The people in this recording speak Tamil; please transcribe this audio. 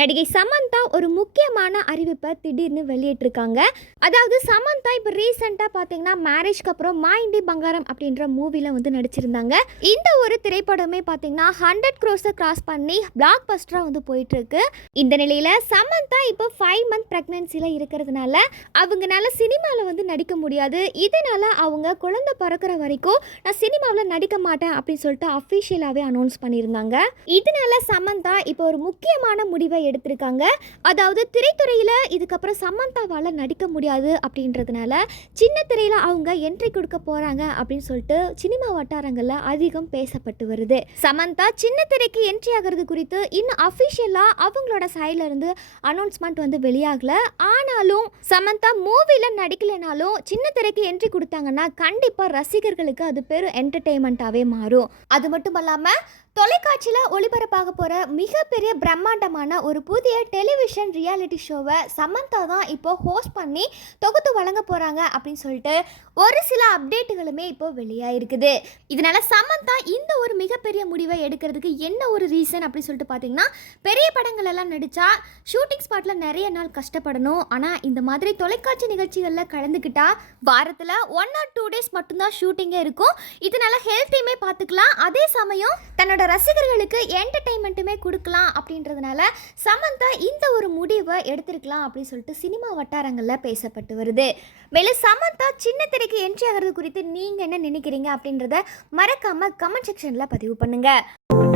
நடிகை சமந்தா ஒரு முக்கியமான அறிவிப்பை திடீர்னு வெளியிட்டிருக்காங்க. அதாவது சமந்தா இப்போ ரீசெண்டாக பார்த்தீங்கன்னா மேரேஜ்க்கு அப்புறம் மா இண்டி பங்காரம் அப்படின்ற மூவியில் வந்து நடிச்சிருந்தாங்க. இந்த ஒரு திரைப்படமே பார்த்தீங்கன்னா 100 crores கிராஸ் பண்ணி பிளாக் பஸ்டராக வந்து போயிட்டு இருக்கு. இந்த நிலையில் சமந்தா இப்போ 5 month ப்ரெக்னன்சியில் இருக்கிறதுனால அவங்கனால சினிமாவில் வந்து நடிக்க முடியாது. இதனால அவங்க குழந்தை பிறக்கிற வரைக்கும் நான் சினிமாவில் நடிக்க மாட்டேன் அப்படின்னு சொல்லிட்டு அஃபிஷியலாகவே அனௌன்ஸ் பண்ணியிருந்தாங்க. இதனால சமந்தா இப்போ ஒரு முக்கியமான முடிவை எடுத்திருக்காங்க. அதாவது திரைத்துறையில் இதுக்கப்புறம் சமந்தாவால் நடிக்க முடியாது அப்படின்றதுனால சின்ன திரையில் அவங்க என்ட்ரி கொடுக்க போகிறாங்க அப்படின்னு சொல்லிட்டு சினிமா வட்டாரங்களில் அதிகம் பேசப்பட்டு வருது. சமந்தா சின்ன திரைக்கு என்ட்ரி ஆகிறது குறித்து இன்னும் அஃபிஷியலாக அவங்களோட சைடில் இருந்து அனௌன்ஸ்மெண்ட் வந்து வெளியாகல. ஆனாலும் சமந்தா மூவியில் நடிக்கலைனாலும் சின்ன திரைக்கு என்ட்ரி கொடுத்தாங்கன்னா கண்டிப்பாக ரசிகர்களுக்கு அது பெரும் என்டர்டெயின்மெண்ட்டாகவே மாறும். அது மட்டும் இல்லாமல் தொலைக்காட்சியில் ஒளிபரப்பாக போகிற மிகப்பெரிய பிரம்மாண்டமான ஒரு புதிய டெலிவிஷன் ரியாலிட்டி ஷோவை சமந்தா தான் இப்போ ஹோஸ்ட் பண்ணி தொகுத்து வழங்க போகிறாங்க அப்படின்னு சொல்லிட்டு ஒரு சில அப்டேட்டுகளுமே இப்போ வெளியாகிருக்குது. இதனால் சமந்தா இந்த ஒரு மிகப்பெரிய முடிவை எடுக்கிறதுக்கு என்ன ஒரு ரீசன் அப்படின்னு சொல்லிட்டு பார்த்தீங்கன்னா, பெரிய படங்கள் எல்லாம் நடித்தா ஷூட்டிங் ஸ்பாட்டில் நிறைய நாள் கஷ்டப்படணும். ஆனால் இந்த மாதிரி தொலைக்காட்சி நிகழ்ச்சிகளில் கலந்துக்கிட்டா வாரத்தில் 1 or 2 days மட்டும்தான் ஷூட்டிங்கே இருக்கும். இதனால் ஹெல்த்தையுமே பார்த்துக்கலாம், அதே சமயம் தன்னோட ரசிகர்களுக்கு என்டர்டெயின்மெண்ட்டுமே கொடுக்கலாம் அப்படின்றதுனால சமந்தா இந்த ஒரு முடிவை எடுத்திருக்கலாம் அப்படின்னு சொல்லிட்டு சினிமா வட்டாரங்களில் பேசப்பட்டு வருது. மேலும் சமந்தா சின்ன திரைக்கு என்ட்ரி ஆகிறது குறித்து நீங்கள் என்ன நினைக்கிறீங்க அப்படின்றத மறக்காமல் கமெண்ட் செக்ஷனில் பதிவு பண்ணுங்கள்.